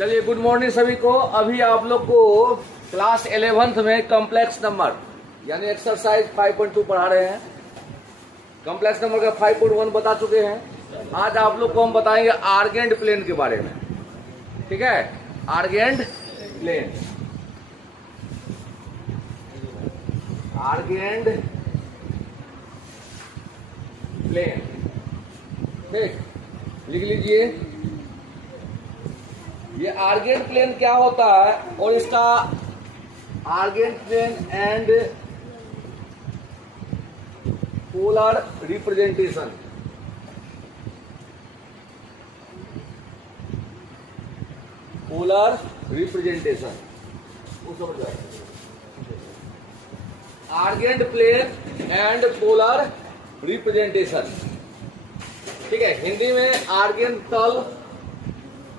चलिए, good morning सभी को। अभी आप लोग को क्लास 11th में कॉम्प्लेक्स नंबर यानी एक्सरसाइज 5.2 पढ़ा रहे हैं। कॉम्प्लेक्स नंबर का 5.1 बता चुके हैं। आज आप लोग को हम बताएंगे आर्गेंड प्लेन के बारे में। ठीक है, आर्गेंड प्लेन, आर्गेंड प्लेन। ठीक, लिख लीजिए ये आर्गेंड प्लेन क्या होता है और इसका Argand plane and polar representation. Polar representation वो समझ जाए। Argand plane and polar representation. ठीक है, हिंदी में आर्गेंड तल,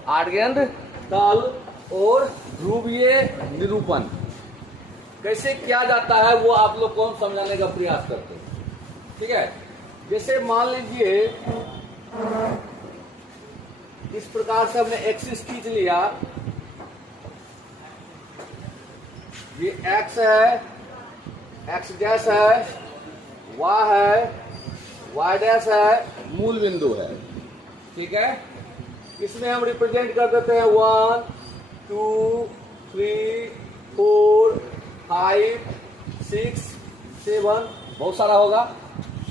आर्गेंड तल और ध्रुवीय निरूपण कैसे किया जाता है वो आप लोग को हम समझाने का प्रयास करते हैं। ठीक है, जैसे मान लीजिए इस प्रकार से हमने एक्सिस खींच लिया। ये एक्स है, एक्स डैश है, वाई है, वाई डैश है, मूल बिंदु है। ठीक है, इसमें हम रिप्रेजेंट कर देते हैं 1 2 3 4 5 6 7, बहुत सारा होगा।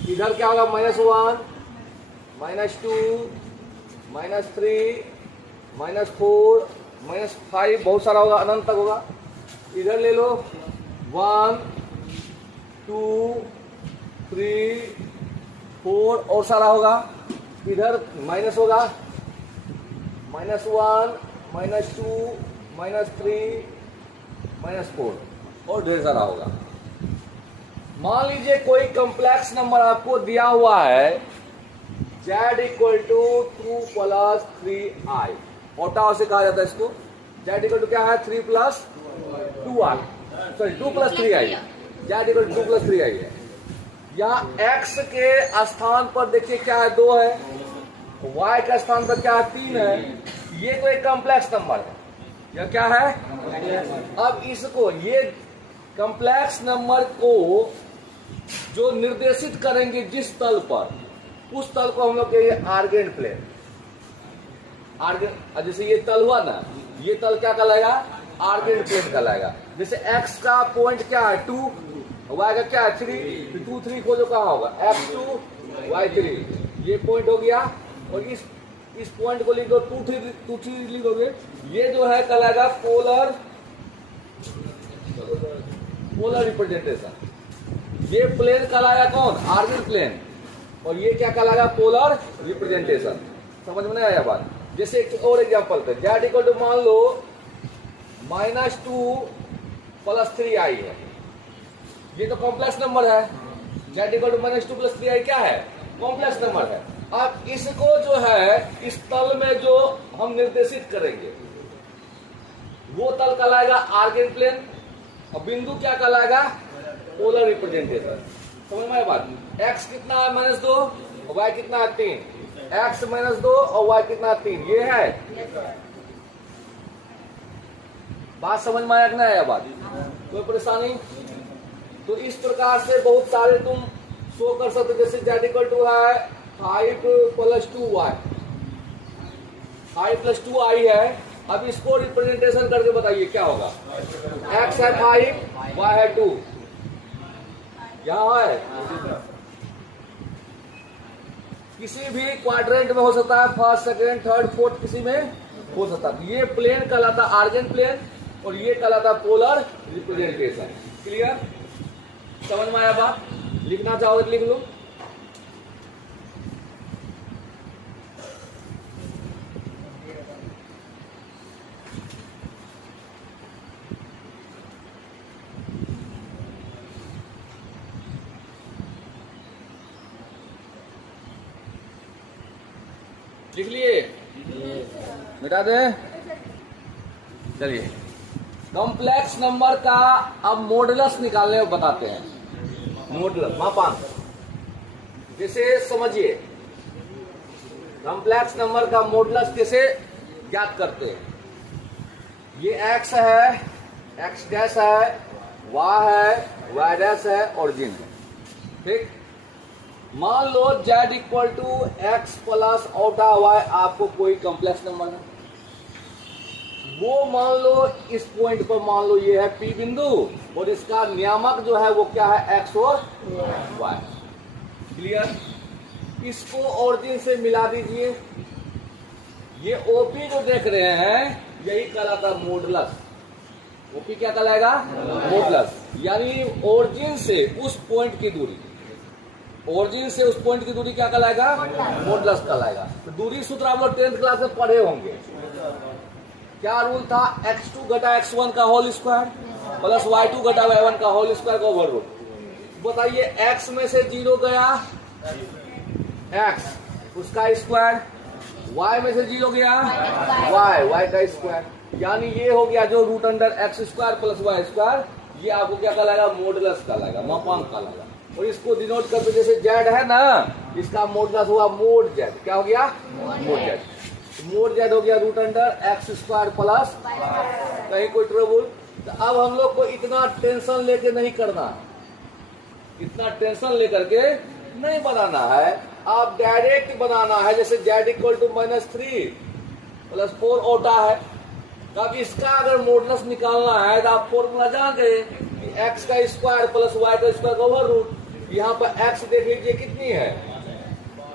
इधर क्या होगा, -1 -2 -3 -4 -5, बहुत सारा होगा, अनंत तक होगा। इधर ले लो 1 2 3 4 और सारा होगा। इधर माइनस होगा, -1 -2 -3 -4 और ढेर सारा होगा। मान लीजिए कोई कॉम्प्लेक्स नंबर आपको दिया हुआ है z = 2 + 3i। ओटाव से कहा जाता है इसको। z = क्या है, 3 + 2i, sorry 2 + 3i। z = 2 + 3i है। यहाँ x के स्थान पर देखिए क्या है, 2 है। y के स्थान पर क्या है, 3 है। ये तो एक कॉम्प्लेक्स नंबर है। यह क्या है, अब इसको, ये कॉम्प्लेक्स नंबर को जो निर्देशित करेंगे जिस तल पर, उस तल को हम लोग कहेंगे आर्गेंड प्लेन। आर्गेंड, जैसे ये तल हुआ ना, ये तल क्या कहलाएगा, आर्गेंड प्लेन कहलाएगा। जैसे x का पॉइंट क्या है, 2, y का क्या है, 3, 2 3 को जो कहा होगा x2 y3, ये पॉइंट हो गया। और इस पॉइंट को लिख दो 2 3 लिख दोगे। ये जो है कहलाएगा पोलर रिप्रेजेंटेशन। ये प्लेन कहलाएगा कौन, आर्गेंड प्लेन। और ये क्या कहलाएगा, पोलर रिप्रेजेंटेशन। समझ में नहीं आया बात। जैसे एक और एग्जांपल पे, z = मान लो -2 + 3i है। ये तो कॉम्प्लेक्स नंबर है। z = -2 + 3i क्या है, कॉम्प्लेक्स नंबर है। अब इसको जो है इस तल में जो हम निर्देशित करेंगे वो तल कहलाएगा आर्गेंड प्लेन। और बिंदु क्या कहलाएगा, पोलर रिप्रेजेंटेशन। समझ में आया बात। x कितना है, -2, और y कितना है, 3। x -2 और y कितना है, 3। ये है बात, समझ में आया कि नहीं आया बात, कोई परेशानी? तो इस प्रकार से बहुत सारे तुम शो कर सकते। जैसे z = है 5 + 2y, 5 + 2i है। अब इसको रिप्रेजेंटेशन करके बताइए क्या होगा। x है 5, y है 2, यहाँ है। किसी भी क्वाड्रेंट में हो सकता है, फर्स्ट सेकेंड थर्ड फोर्थ किसी में हो सकता है। ये प्लेन कहलाता है आर्गेंड प्लेन और ये कहलाता है पोलर रिप्रेजेंटेशन। क्लियर, समझ में आया बात? लिखना चाहोगे तो लिख लो। लिख लिए, मिटा दे। चलिए, कॉम्प्लेक्स नंबर का अब मॉडुलस निकालने को बताते हैं। मॉडुलस, मापांक। जैसे समझिए कॉम्प्लेक्स नंबर का मॉडुलस कैसे ज्ञात करते हैं। ये x है, x डैश है, y है, y डैश है, ओरिजिन है। ठीक, मान लो z equal to x plus iota y आपको कोई कॉम्प्लेक्स नंबर है, वो मान लो इस पॉइंट पर मान लो ये है P बिंदु और इसका नियामक जो है वो क्या है x और y। क्लियर? इसको ओरिजिन से मिला दीजिए। ये OP जो देख रहे हैं यही कहलाता है मॉडुलस। OP क्या कहलाएगा? मॉडुलस। यानी ओरिजिन से उस पॉइंट की दूरी, ओरिजिन से उस पॉइंट की दूरी क्या कहलाएगा? मॉडुलस कहलाएगा। तो दूरी सूत्र आप लोग 10th क्लास में पढ़े होंगे। क्या रूल था? x2 घटा x1 का होल स्क्वायर प्लस y2 घटा y1 का होल स्क्वायर का ओवर रूट। बताइए x में से 0 गया x, उसका स्क्वायर, y में से 0 गया y का स्क्वायर, यानी ये हो गया जो root under x square plus y square, ये आपको क्या कहलाएगा? मॉडुलस कहलाएगा, मापांक कहलाएगा। और इसको डिनोट करते जैसे z है ना, इसका मॉडुलस हुआ मोड z। क्या हो गया? Mode z। मोड z हो गया root under x square plus, कहीं कोई ट्रबल? तो अब हम लोग को इतना टेंशन लेके नहीं करना, इतना टेंशन लेकर के नहीं बनाना है, आप डायरेक्ट बनाना है। जैसे z इक्वल टू -3 प्लस 4 ओटा है, तब इसका अगर मॉडुलस निकालना है तो आप फॉर्मूला जान गए कि x का स्क्वायर प्लस y का स्क्वायर का ओवर रूट। यहाँ पर x देख लीजिए कितनी है?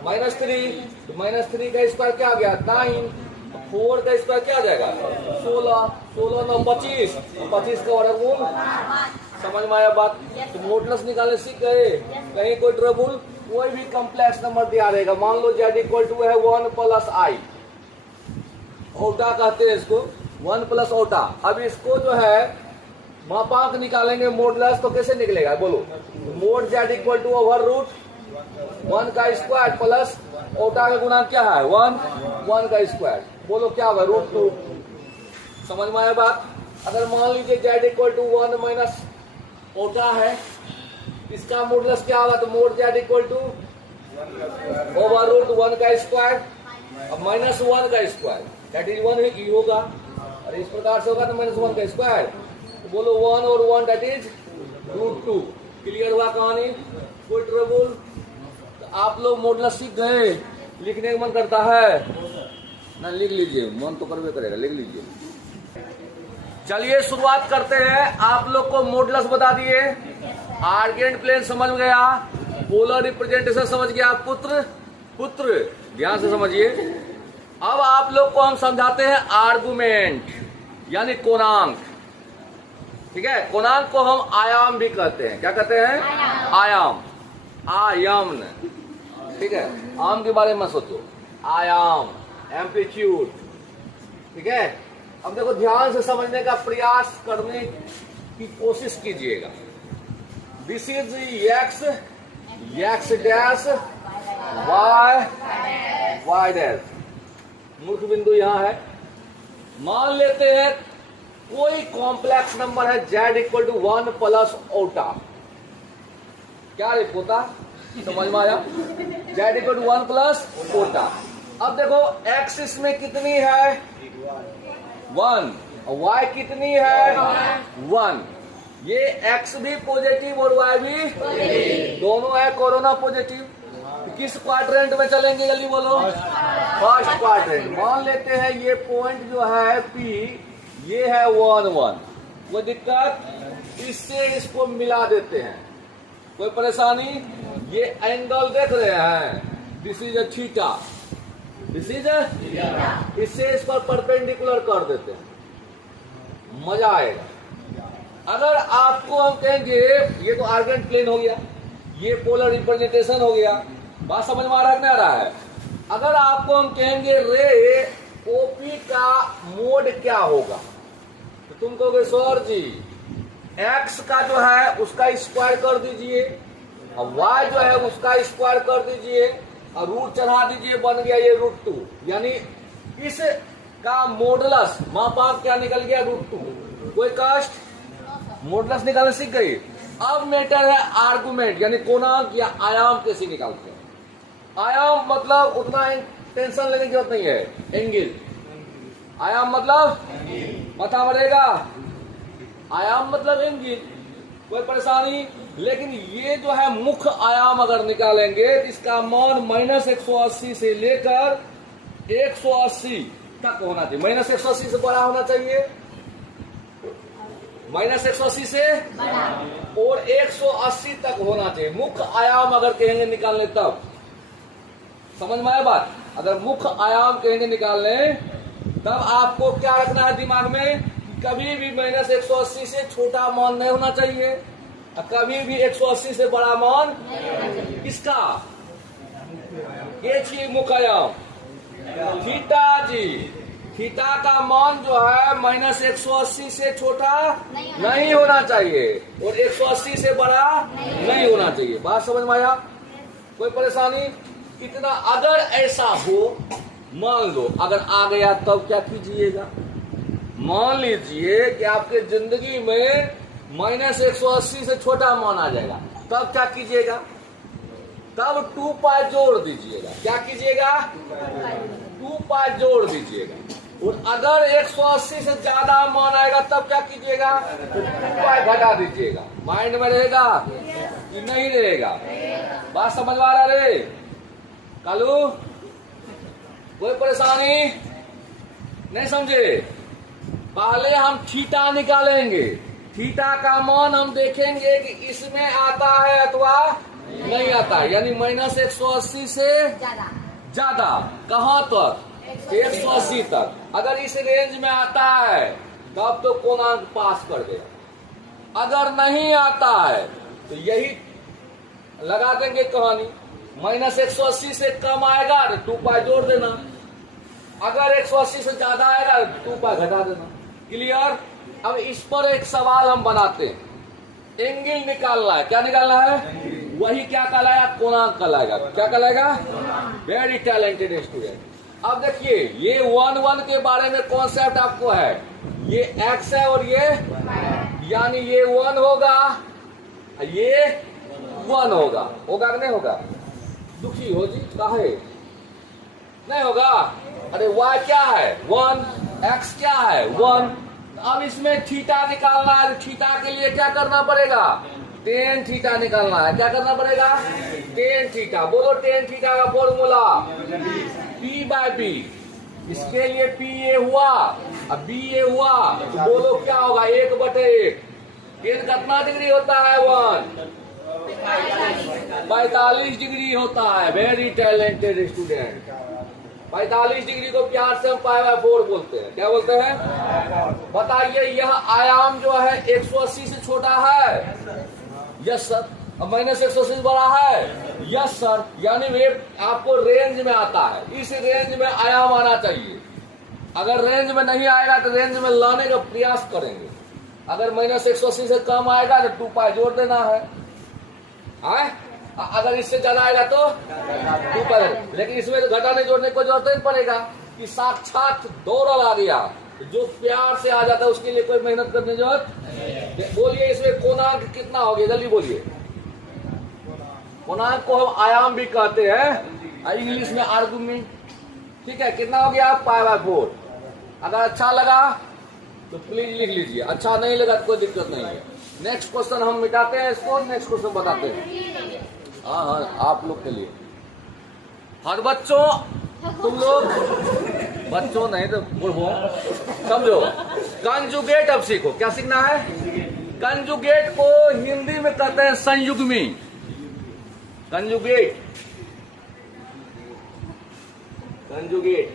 -3, तो -3 का स्क्वायर क्या आ गया? 9, 4 का स्क्वायर क्या आ जाएगा? 16, 16 9 25, 25 का वर्गमूल। समझ में आया बात? तो मॉडुलस निकालने सीख गए, कहीं कोई ट्रबल? कोई भी कॉम्प्लेक्स नंबर दिया रहेगा, मान लो z इक्वल टू है 1 प्लस i, ओटा कहते हैं इसको, 1 प्लस ओटा। अब इसको जो है मापांक निकालेंगे मॉडुलस, तो कैसे निकलेगा बोलो? Mod z equal to over root 1 का स्क्वायर प्लस ओटा का गुणांक क्या है? 1 का स्क्वायर। बोलो क्या होगा? √2। समझ में आया बात? अगर मान लीजिए z इक्वल टू 1 माइनस ओटा है, इसका मॉडुलस क्या होगा? तो mod z equal to over root 1 का स्क्वायर अब -1 का स्क्वायर, दैट इज 1 ही होगा। और इस प्रकार से होगा तो -1 का स्क्वायर, तो बोलो 1 और 1 दैट इज √2। क्लियर हुआ कहानी? कोई ट्रबल? तो आप लोग मॉडुलस सीख गए, लिखने का मन करता है ना? लिख लीजिए, मन तो करवे करेगा, लिख लीजिए। चलिए शुरुआत करते हैं। आप लोग को मॉडुलस बता दिए, आर्गेंट प्लेन समझ गया, पोलर रिप्रेजेंटेशन समझ गया, पुत्र ध्यान से समझिए। अब आप लोग को हम समझाते हैं आर्गुमेंट यानी कोणांक। ठीक है, कोणांक को हम आयाम भी कहते हैं। क्या कहते हैं? आयाम, आयाम। ठीक है, आम के बारे में सोचो, आयाम, एम्पलीट्यूड। ठीक है, अब देखो ध्यान से समझने का प्रयास करने की कोशिश कीजिएगा। This is x, x dash, y dash, मुख्य बिंदु यहां है। मान लेते हैं कोई कॉम्प्लेक्स नंबर है z equal to 1 plus iota. क्या रे पोता, समझ में आया? z इक्वल टू 1 प्लस ओटा। अब देखो x इसमें कितनी है? 1, और y कितनी है? 1। ये x भी पॉजिटिव और y भी पॉजिटिव, दोनों है कोरोना पॉजिटिव। किस क्वाड्रेंट में चलेंगे जल्दी बोलो? First quadrant. मान लेते हैं ये पॉइंट जो है P, ये है 1 1। कोई दिक्कत? इससे इसको मिला देते हैं, कोई परेशानी? ये एंगल देख रहे हैं, this is a theta, this is a, इससे इस पर परपेंडिकुलर कर देते हैं, मजा आएगा। अगर आपको हम कहेंगे, ये तो आर्गेंट प्लेन हो गया, ये पोलर रिप्रेजेंटेशन हो गया, बात समझ में आ रहा है? नहीं आ रहा है? अगर आपको हम कहेंगे रे ओपी का मोड क्या होगा, तो तुम कहोगे सर जी एक्स का जो है उसका स्क्वायर कर दीजिए, और वाई जो है उसका स्क्वायर कर दीजिए, और रूट चढ़ा दीजिए, बन गया ये √2। यानी इस का मॉडुलस मापांक क्या निकल गया? √2। कोई कष्ट? मॉडुलस निकालने सीख गई। अब मैटर है आर्गुमेंट यानी कोणांक या आयाम कैसे निकालते हैं। आयाम मतलब उतना टेंशन लेने की जरूरत नहीं है, एंगल। आयाम मतलब मथा बढ़ेगा, आयाम मतलब इंगित, कोई परेशानी। लेकिन ये जो है मुख्य आयाम अगर निकालेंगे तो इसका मान -180 से लेकर 180 तक होना चाहिए। -180 से बड़ा होना चाहिए, -180 से और 180 तक होना चाहिए। मुख्य आयाम अगर कहेंगे निकालने तब, समझ में आया बात? अगर मुख्य आयाम कहेंगे निकालने तब आपको क्या रखना है दिमाग में, कभी भी -180 से छोटा मान नहीं होना चाहिए और कभी भी 180 से बड़ा मान किसका, ये चाहिए मुख्य आयाम थीटा जी। थीटा का मान जो है -180 से छोटा नहीं होना चाहिए और 180 से बड़ा नहीं होना चाहिए। बात समझ में आया? कोई परेशानी? इतना अगर ऐसा हो, मान लो अगर आ गया तब क्या कीजिएगा? मान लीजिए कि आपके जिंदगी में -180 से छोटा मान आ जाएगा, तब क्या कीजिएगा? तब 2 पाई जोड़ दीजिएगा। क्या कीजिएगा? 2 पाई जोड़ दीजिएगा। और अगर 180 से ज्यादा मान आएगा तब क्या कीजिएगा? 2 पाई घटा दीजिएगा। माइंड में रहेगा कि नहीं रहेगा? बात समझ में आ रहा रे कालू? कोई परेशानी नहीं? समझे? पहले हम थीटा निकालेंगे, थीटा का मान हम देखेंगे कि इसमें आता है अथवा नहीं आता, यानी -180 से ज्यादा। कहां तक? 180 तक। अगर इस रेंज में आता है तब तो कोणांक पास कर देगा, अगर नहीं आता है तो यही लगा देंगे कहानी, -180 से कम आएगा तो 2 पाई जोड़ देना, अगर 180 से ज्यादा आएगा तो 2 पाई घटा देना। क्लियर? अब इस पर एक सवाल हम बनाते हैं, एंगल निकालना है। क्या निकालना है? वही क्या कहलाएगा? कोणांक कहलाएगा। क्या कहलाएगा? Very talented student. अब देखिए ये 1 के बारे में कॉन्सेप्ट आपको है, ये x है और ये यानी ये 1 होगा, ये 1 होगा। होगा कि नहीं होगा? दुखी हो जी, काहे नहीं होगा? अरे y क्या है? 1, x क्या है? 1। अब इसमें थीटा निकालना है, थीटा के लिए क्या करना पड़ेगा? tan थीटा निकालना है। क्या करना पड़ेगा? tan theta. बोलो tan थीटा का फॉर्मूला P/B। इसके लिए P ये हुआ, अब B ये हुआ, तो बोलो क्या होगा? 1/1। tan कितना डिग्री होता है? 1 45 डिग्री होता है। Very talented student. 45 डिग्री को प्यार से हम π/4 बोलते हैं। क्या बोलते हैं? बताइए यह आयाम जो है 180 से छोटा है? Yes sir. अब -180 से बड़ा है? Yes sir. यानी वे आपको रेंज में आता है, इस रेंज में आयाम आना चाहिए। अगर रेंज में नहीं आएगा तो रेंज में लाने का प्रयास करेंगे। अगर -180 से कम आएगा तो 2 पाई जोड़ देना है। अगर इससे ज्यादा आएगा तो 2 पाई, लेकिन इसमें तो घटाने जोड़ने को जरूरत नहीं पड़ेगा कि साक्षात दौड़ल आ गया। जो प्यार से आ जाता है उसके लिए कोई मेहनत करने की जरूरत। बोलिए इसमें कोणांक कितना हो गया? जल्दी बोलिए। कोणांक को हम आयाम भी कहते हैं, इंग्लिश में आर्गुमेंट। ठीक है, कितना हो गया? π/4। अगर अच्छा लगा तो प्लीज लिख लीजिए, अच्छा नहीं लगा तो कोई दिक्कत नहीं है। नेक्स्ट क्वेश्चन हम मिटाते हैं इसको, नेक्स्ट क्वेश्चन बताते हैं। हाँ, आप लोग के लिए। हर बच्चों, तुम लोग बच्चों नहीं तो बुढ़ो समझो। कंजुगेट अब सीखो। क्या सीखना है? कंजुगेट को हिंदी में कहते हैं संयुग्मी। कंजुगेट, कंजुगेट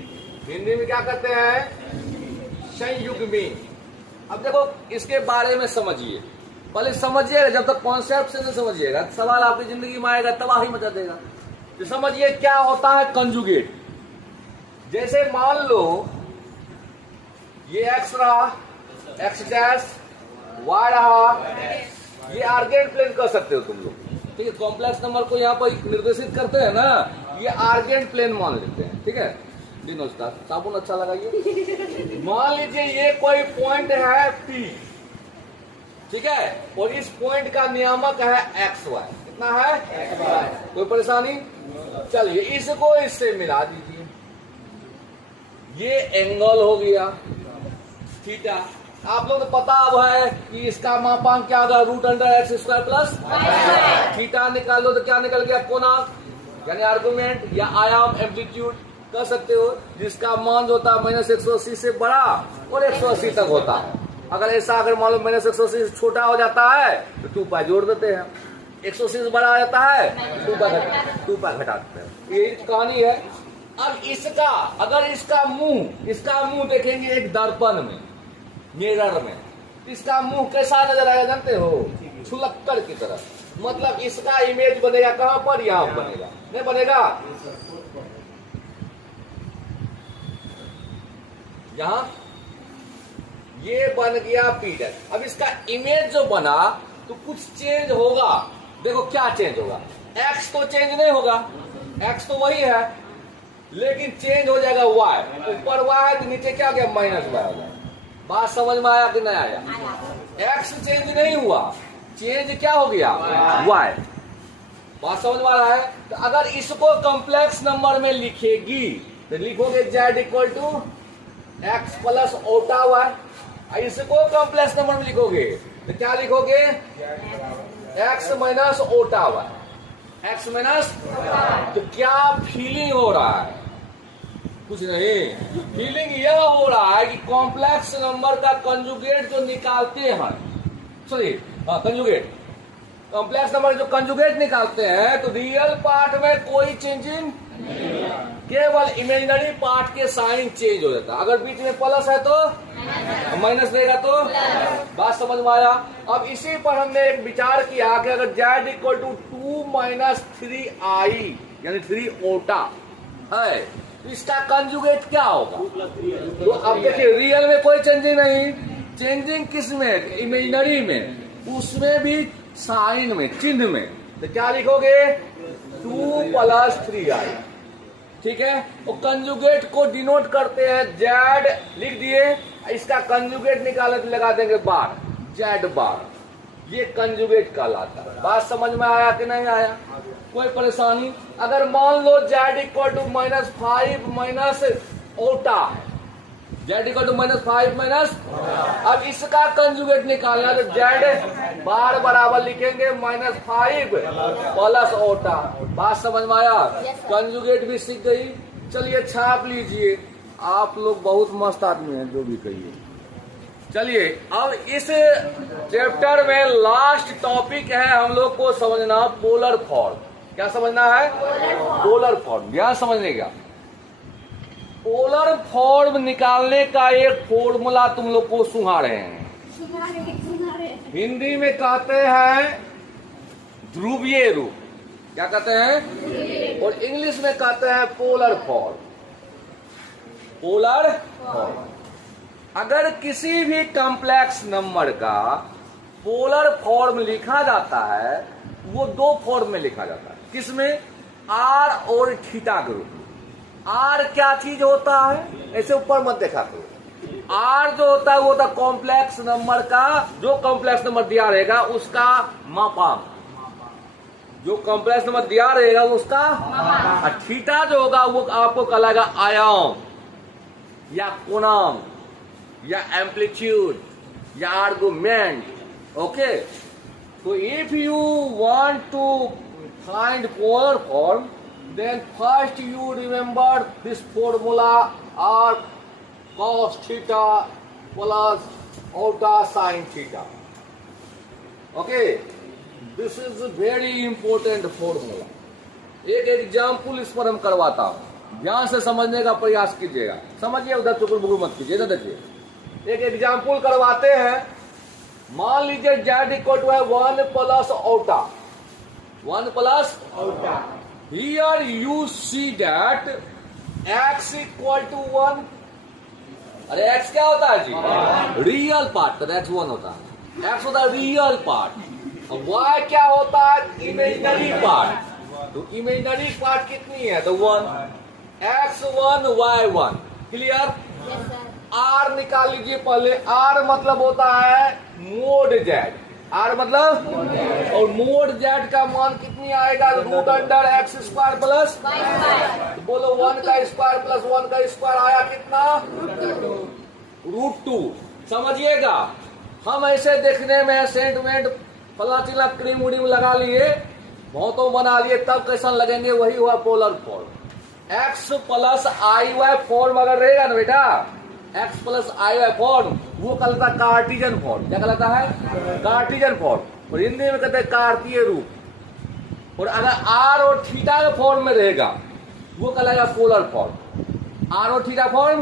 हिंदी में क्या कहते हैं? संयुग्मी। अब देखो इसके बारे में समझिए, पहले समझिएगा। जब तक कॉन्सेप्ट से नहीं समझिएगा सवाल आपकी जिंदगी में आएगा तबाही मचा देगा। तो समझिए क्या होता है कंजुगेट। जैसे मान लो ये x रहा, x डैश, y रहा, ये आर्गेंट प्लेन कर सकते हो तुम लोग। ठीक है, कॉम्प्लेक्स नंबर को यहाँ पर निर्देशित करते हैं ना, ये आर्गेंट प्लेन मान लेते हैं। ठीक है, दिन उस्ताद साबुन अच्छा लगाइए। मान लीजिए ये कोई पॉइंट है P, ठीक है, और इस पॉइंट का नियामक है XY। कितना है? कोई परेशानी? चलिए इसको इससे मिला दीजिए। ये एंगल हो गया थीटा। आप लोग को पता अब है कि इसका मापांक क्या होगा, √√x² प्लस थीटा। निकाल लो तो क्या निकल गया, कोणांक यानी आर्गुमेंट या आयाम एम्पलीट्यूड कर सकते हो, जिसका मान जो होता है -180 से बड़ा और 180 तक होता है। अगर ऐसा अगर मान लो -180 से छोटा हो जाता है तो 2π जोड़ देते हैं, 180 से बड़ा हो जाता है 2π घटा देते हैं। ये कहानी है। अब इसका अगर इसका मुंह देखेंगे एक दर्पण में, मिरर में, इसका मुंह कैसा नजर आएगा जानते हो, छुलक्कड़ की तरह। मतलब इसका इमेज बनेगा कहां पर, यहां बनेगा, नहीं बनेगा यहां, ये बन गया पीडर। अब इसका इमेज जो बना तो कुछ चेंज होगा। देखो क्या चेंज होगा, एक्स तो चेंज नहीं होगा, एक्स तो वही है, लेकिन चेंज हो जाएगा वाई। ऊपर वाई है तो नीचे क्या हो गया, -y हो जाएगा। बात समझ में आया कि नहीं आया? एक्स चेंज नहीं हुआ, चेंज क्या हो गया, वाई। बात समझ में आ रहा है? तो अगर इसको कॉम्प्लेक्स नंबर में लिखेगी तो लिखोगे z x प्लस ओटा वाई। इसको कॉम्प्लेक्स नंबर में लिखोगे तो क्या लिखोगे, x माइनस ओटा वाई, x माइनस। तो क्या फीलिंग हो रहा है, कुछ नहीं, फीलिंग यह हो रहा है कि कॉम्प्लेक्स नंबर का कंजुगेट जो निकालते हैं, सॉरी कंजुगेट, कॉम्प्लेक्स नंबर जो कंजुगेट निकालते हैं तो रियल पार्ट में कोई चेंजिंग, केवल इमेजिनरी पार्ट के साइन चेंज हो जाता है। अगर बीच में प्लस है तो माइनस रहेगा तो, बात समझ में आया? अब इसी पर हमने एक विचार किया कि अगर z = 2 - 3i यानी 3 ओटा है तो इसका कंजुगेट क्या होगा। तो अब देखिए रियल में कोई चेंजिंग नहीं, चेंजिंग किस में, इमेजिनरी में, उसमें भी साइन में, चिन्ह में। तो क्या लिखोगे, 2 + 3i, ठीक है। और कंजुगेट को डिनोट करते हैं z, लिख दिए। इसका कंजुगेट निकालने तो लगा देंगे बार, z बार, ये कंजुगेट कहलाता है। बात समझ में आया कि नहीं आया, कोई परेशानी? अगर मान लो z = -5 - ओटा, z = -5 अब इसका कंजुगेट निकालना तो z बार बराबर लिखेंगे -5 प्लस ओटा। बात समझ में आया? कंजुगेट भी सीख गई। चलिए छाप लीजिए, आप लोग बहुत मस्त आदमी हैं, जो भी कहिए। चलिए अब इस चैप्टर में लास्ट टॉपिक है हम लोग को समझना, पोलर फॉर्म। क्या समझना है, पोलर फॉर्म, ध्यान समझने का। पोलर फॉर्म निकालने का एक फॉर्मूला तुम लोग को सुना रहे हैं, हिंदी में कहते हैं ध्रुवीय रूप। क्या कहते हैं, और इंग्लिश में कहते हैं पोलर फॉर्म। पोलर फॉर्म, अगर किसी भी कॉम्प्लेक्स नंबर का पोलर फॉर्म लिखा जाता है वो 2 फॉर्म में लिखा जाता है। किसमें, r और थीटा के रूप में। r क्या चीज होता है, ऐसे ऊपर मत देखा करो। r जो होता है वो होता है कॉम्प्लेक्स नंबर का, जो कॉम्प्लेक्स नंबर दिया रहेगा उसका मापांक, जो कॉम्प्लेक्स नंबर दिया रहेगा उसका। और थीटा जो होगा वो आपको कहलाएगा आयाम या कोणांक या एम्पलीट्यूड या argument. Okay, so if you want to find polar form, then first you remember this formula, r cos theta plus eta sin theta. Okay, this is a very important formula. एक example इस पर हम करवाता हूं, ध्यान से समझने का प्रयास कीजिएगा। समझिए, उधर चुकुर बुकुर मत कीजिए। देखिए एक एग्जाम्पल करवाते हैं। मान लीजिए z = 1 + ओटा, 1 + ओटा। Here you see that x = 1। अरे x क्या होता है जी, रियल पार्ट, तो x 1 होता है। x होता है रियल पार्ट। और y क्या होता है, इमेजिनरी पार्ट। तो इमेजिनरी पार्ट कितनी है, तो 1, x 1 y 1। क्लियर? r निकाल लीजिए पहले। r मतलब होता है मोड z, आर मतलब, और मोड जेड का मान कितनी आएगा, root under x square plus, तो बोलो 1 का स्क्वायर प्लस 1 का स्क्वायर आया कितना, √2। समझिएगा, हम ऐसे देखने में सेंटमेंट फला चिला क्रीम उड़ीम लगा लिए, बहुतों बना लिए, तब कैसा लगेंगे, वही हुआ पोलर फॉर्म। एक्स प्लस आई वाई फॉर्म अगर रहेगा ना बेटा, एक्स प्लस आई वाई फॉर्म, वो कहलाता है कार्टिजन फॉर्म। क्या कहलाता है, कार्टिजन फॉर्म, और हिंदी में कहते हैं कार्तीय रूप। और अगर आर और थीटा के फॉर्म में रहेगा, वो कहलाएगा पोलर फॉर्म। आर और थीटा फॉर्म,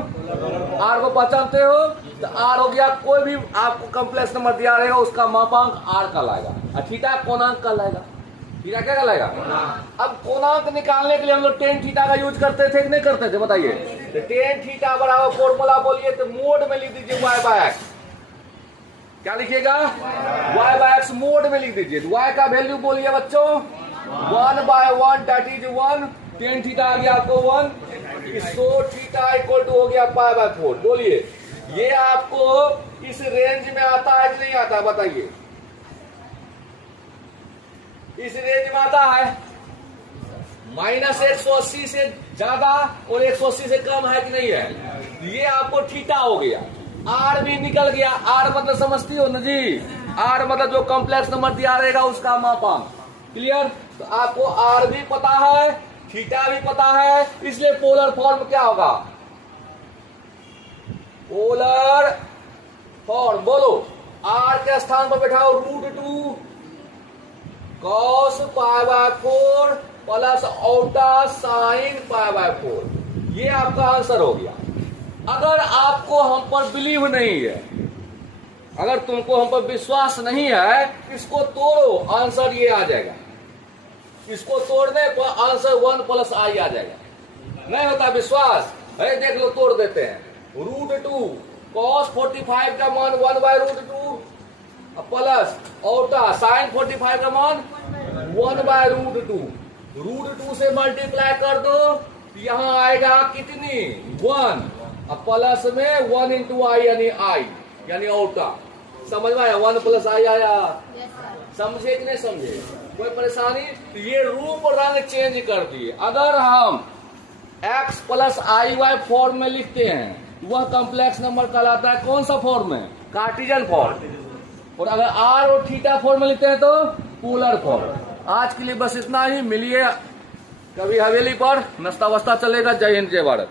आर को पहचानते हो, तो आर हो गया कोई भी आपको कॉम्प्लेक्स नंबर दिया रहेगा, उसका मापांक आर कहलाएगा, और थीटा कोणांक कहलाएगा। थीटा क्या कहलाएगा, अब कोणांक निकालने के लिए हम लोग टेन थीटा का यूज करते थे कि नहीं करते थे, बताइए। तो टेन थीटा बराबर फॉर्मूला बोलिए तो मोड में लिख दीजिए y बाय एक्स। क्या लिखिएगा, y बाय एक्स मोड में लिख दीजिए। y का वैल्यू बोलिए बच्चों, 1/1 दैट इज 1, टेन थीटा आ गया आपको 1, सो थीटा इक्वल टू हो गया π/4। बोलिए, ये आपको इस रेंज में आता है कि नहीं आता, बताइए। इस रेंज में आता है, -180 से ज्यादा और 180 से कम है कि नहीं है, ये आपको थीटा हो गया। आर भी निकल गया, आर मतलब समझती हो ना जी, आर मतलब जो कॉम्प्लेक्स नंबर दिया रहेगा उसका मापांक। क्लियर, तो आपको आर भी पता है, थीटा भी पता है, इसलिए पोलर फॉर्म क्या होगा, पोलर फॉर्म बोलो, आर के स्थान पर बैठाओ √2 cos π/4 प्लस औटा sin π/4। ये आपका आंसर हो गया। अगर आपको हम पर बिलीव नहीं है, अगर तुमको हम पर विश्वास नहीं है, इसको तोड़ो, आंसर ये आ जाएगा। इसको तोड़ने पर आंसर 1 + i आ जाएगा। नहीं होता विश्वास, है देख लो, तोड़ देते हैं। √2 cos 45 का मान 1/√2 प्लस औटा sin 45 का मान 1/√2। √2 से मल्टीप्लाई कर दो, यहां आएगा कितनी, 1, अब प्लस में 1 × i यानी i यानी औटा। समझ में आया, 1 + i आया। समझे कि नहीं समझे, कोई परेशानी। तो ये रूप रंग चेंज कर दिए। अगर हम x + iy फॉर्म में लिखते हैं, वह कॉम्प्लेक्स नंबर कहलाता है कौन सा फॉर्म में, कार्टिजन फॉर्म। और अगर आर और थीटा फॉर्म में लिखते हैं तो पोलर फॉर्म। आज के लिए बस इतना ही, मिलिए कभी हवेली पर, नाश्ता वास्ता चलेगा। जय हिंद जय भारत।